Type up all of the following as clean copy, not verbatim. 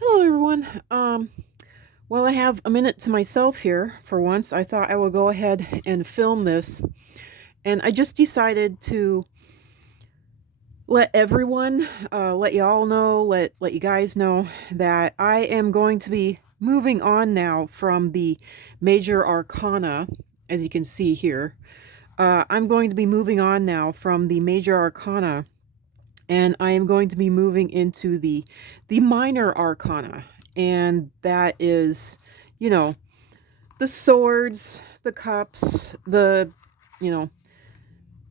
Hello, everyone. Well, I have a minute to myself here for once. I thought I would go ahead and film this, and I just decided to let everyone, let y'all know, let you guys know that I am going to be moving on now from the major arcana, as you can see here. I'm going to be moving on now from the major arcana, and I am going to be moving into the minor arcana, and that is, you know, the swords, the cups, the, you know,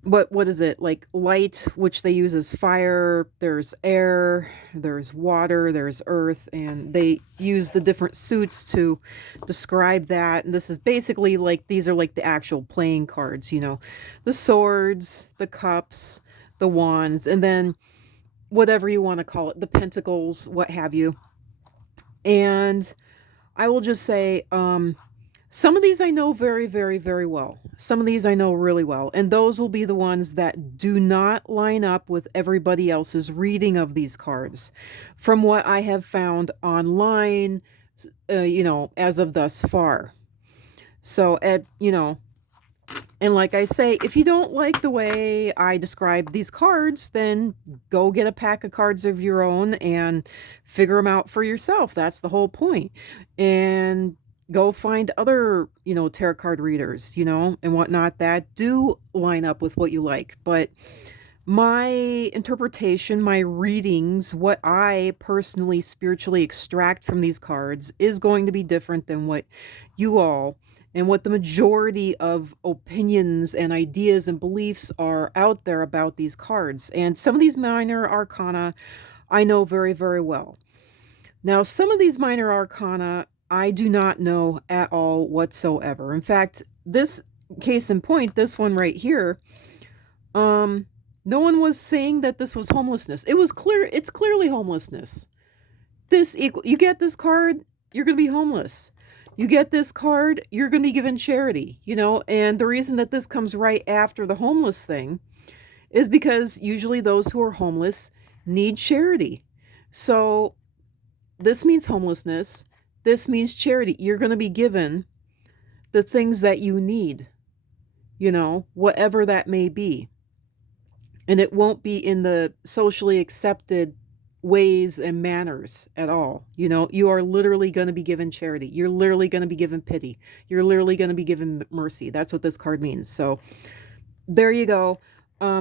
what is it? Like light, which they use as fire, there's air, there's water, there's earth, and they use the different suits to describe that. And this is basically like these are like the actual playing cards, the swords, the cups, the wands, and then whatever you want to call it, the pentacles, what have you. And I will just say, some of these I know very, very, very well. Some of these I know really well. And those will be the ones that do not line up with everybody else's reading of these cards. From what I have found online, as of thus far. So, and like I say, if you don't like the way I describe these cards, then go get a pack of cards of your own and figure them out for yourself. That's the whole point. And go find other, tarot card readers, and whatnot that do line up with what you like. But my interpretation, my readings, what I personally spiritually extract from these cards is going to be different than what you all and what the majority of opinions and ideas and beliefs are out there about these cards. And some of these minor arcana I know very, very well. Now, some of these minor arcana I do not know at all whatsoever. In fact, this case in point, this one right here, no one was saying that this was homelessness. It was clear, it's clearly homelessness. You get this card, you're going to be homeless. You get this card, you're going to be given charity, and the reason that this comes right after the homeless thing is because usually those who are homeless need charity. So this means homelessness. This means charity. You're going to be given the things that you need, whatever that may be. And it won't be in the socially accepted ways and manners at all. You are literally going to be given charity. You're literally going to be given pity. You're literally going to be given mercy. That's what this card means. So there you go.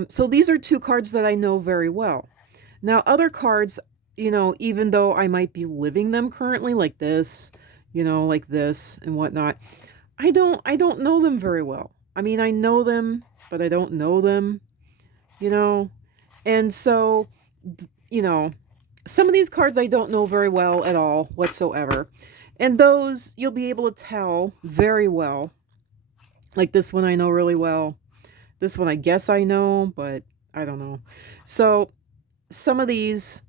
So these are two cards that I know very well. Now, other cards, even though I might be living them currently, like this, like this and whatnot, I don't know them very well. I mean, I know them, but I don't know them, you know? And so, you know, some of these cards I don't know very well at all whatsoever. And those you'll be able to tell very well. Like this one I know really well. This one I guess I know, but I don't know. So some of these,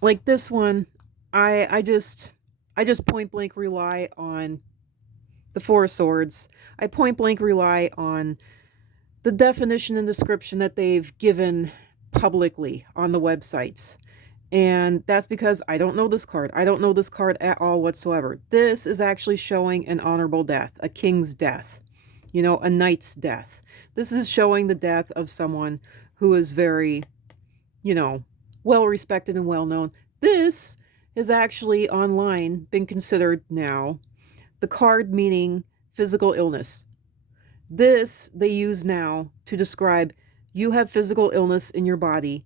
like this one, I just point blank rely on the Four of Swords. I point blank rely on the definition and description that they've given publicly on the websites. And that's because I don't know this card. I don't know this card at all whatsoever. This is actually showing an honorable death, a king's death, a knight's death. This is showing the death of someone who is very, you know, well respected and well known. This has actually online been considered now the card meaning physical illness. This they use now to describe you have physical illness in your body.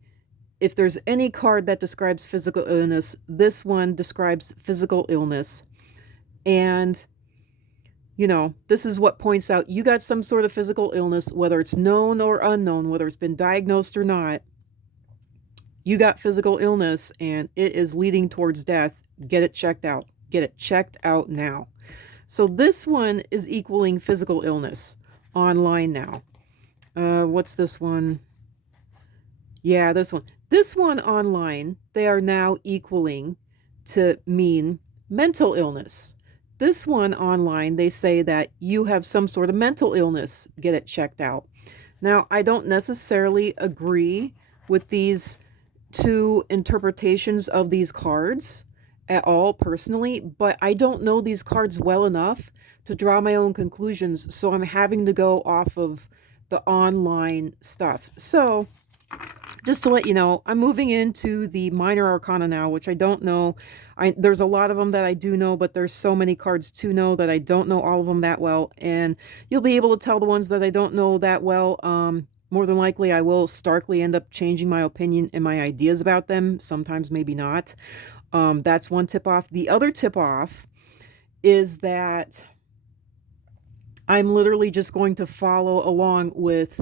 If there's any card that describes physical illness, this one describes physical illness. And, this is what points out you got some sort of physical illness, whether it's known or unknown, whether it's been diagnosed or not. You got physical illness and it is leading towards death. Get it checked out. Get it checked out now. So this one is equaling physical illness online now. What's this one? Yeah, this one. This one online, they are now equaling to mean mental illness. This one online, they say that you have some sort of mental illness. Get it checked out. Now, I don't necessarily agree with these to interpretations of these cards at all personally, but I don't know these cards well enough to draw my own conclusions, so I'm having to go off of the online stuff. So, just to let you know, I'm moving into the minor arcana now, which I don't know. There's a lot of them that I do know, but there's so many cards to know that I don't know all of them that well, and you'll be able to tell the ones that I don't know that well. More than likely, I will starkly end up changing my opinion and my ideas about them. Sometimes, maybe not. That's one tip off. The other tip off is that I'm literally just going to follow along with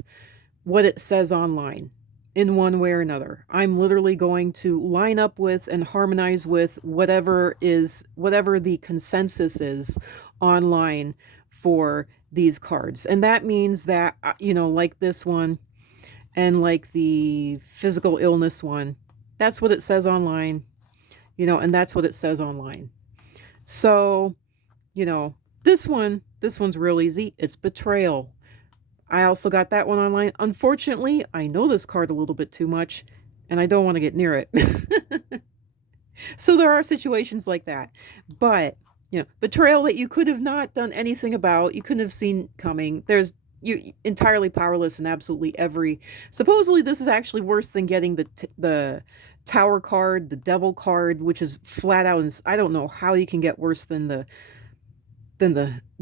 what it says online in one way or another. I'm literally going to line up with and harmonize with whatever the consensus is online for these cards. And that means that, like this one and like the physical illness one, that's what it says online, and that's what it says online. So, this one's real easy. It's betrayal. I also got that one online. Unfortunately, I know this card a little bit too much, and I don't want to get near it. So there are situations like that. But, betrayal that you could have not done anything about, you couldn't have seen coming. You entirely powerless in absolutely every. Supposedly, this is actually worse than getting the Tower card, the Devil card, which is flat out. I don't know how you can get worse than the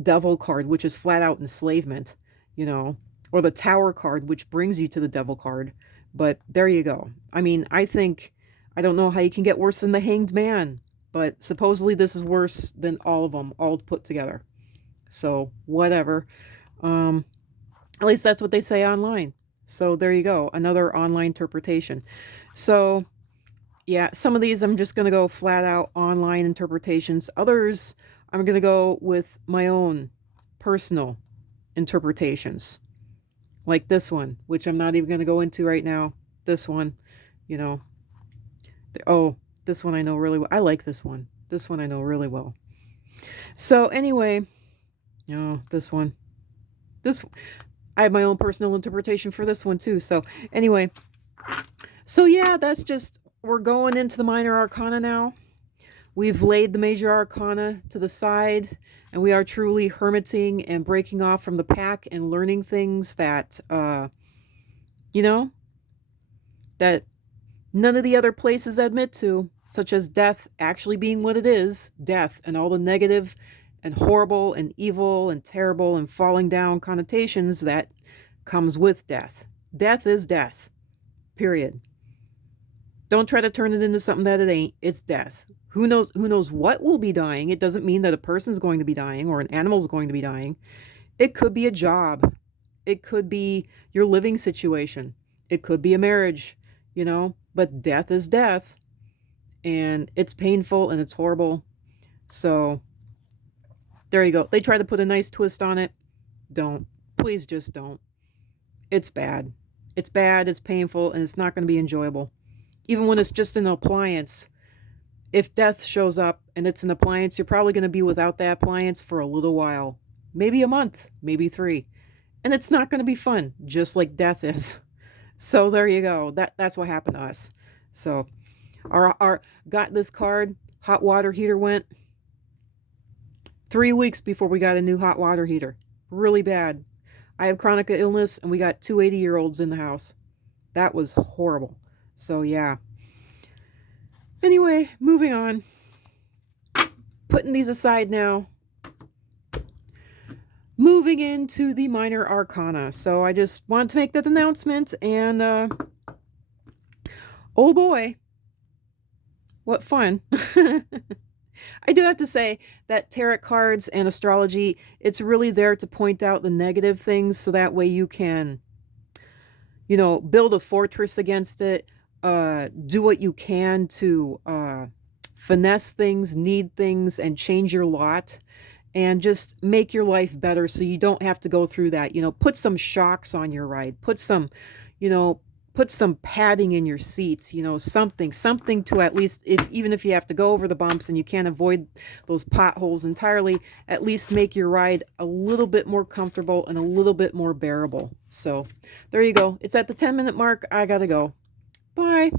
Devil card, which is flat out enslavement, or the Tower card, which brings you to the Devil card. But there you go. I mean, I don't know how you can get worse than the Hanged Man, but supposedly this is worse than all of them, all put together. So, whatever. At least that's what they say online. So, there you go. Another online interpretation. So, yeah, some of these I'm just going to go flat out online interpretations. Others, I'm going to go with my own personal interpretations. Like this one, which I'm not even going to go into right now. This one, this one I know really well. I like this one. This one I know really well. So anyway, this one. I have my own personal interpretation for this one too. So anyway, yeah, we're going into the minor arcana now. We've laid the major arcana to the side, and we are truly hermiting and breaking off from the pack and learning things that, that none of the other places admit to, such as death actually being what it is, death, and all the negative and horrible and evil and terrible and falling down connotations that comes with death. Death is death, period. Don't try to turn it into something that it ain't. It's death. Who knows what will be dying? It doesn't mean that a person's going to be dying or an animal's going to be dying. It could be a job. It could be your living situation. It could be a marriage, but death is death, and it's painful and it's horrible. So there you go. They try to put a nice twist on it. Don't. Please just don't. It's bad. It's bad, it's painful, and it's not going to be enjoyable. Even when it's just an appliance. If death shows up and it's an appliance, you're probably going to be without that appliance for a little while. Maybe a month, maybe 3. And it's not going to be fun, just like death is. So there you go. That's what happened to us. So our got this card, hot water heater went 3 weeks before we got a new hot water heater. Really bad. I have chronic illness and we got 2 80-year-olds in the house. That was horrible. So yeah. Anyway, moving on. Putting these aside now. Moving into the minor arcana. So I just wanted to make that announcement, and oh boy, what fun. I do have to say that tarot cards and astrology, it's really there to point out the negative things so that way you can, build a fortress against it, do what you can to finesse things, knead things, and change your lot, and just make your life better so you don't have to go through that. Put some shocks on your ride, put some padding in your seats, something to at least, even if you have to go over the bumps and you can't avoid those potholes entirely, at least make your ride a little bit more comfortable and a little bit more bearable. So there you go. It's at the 10-minute mark. I gotta go. Bye.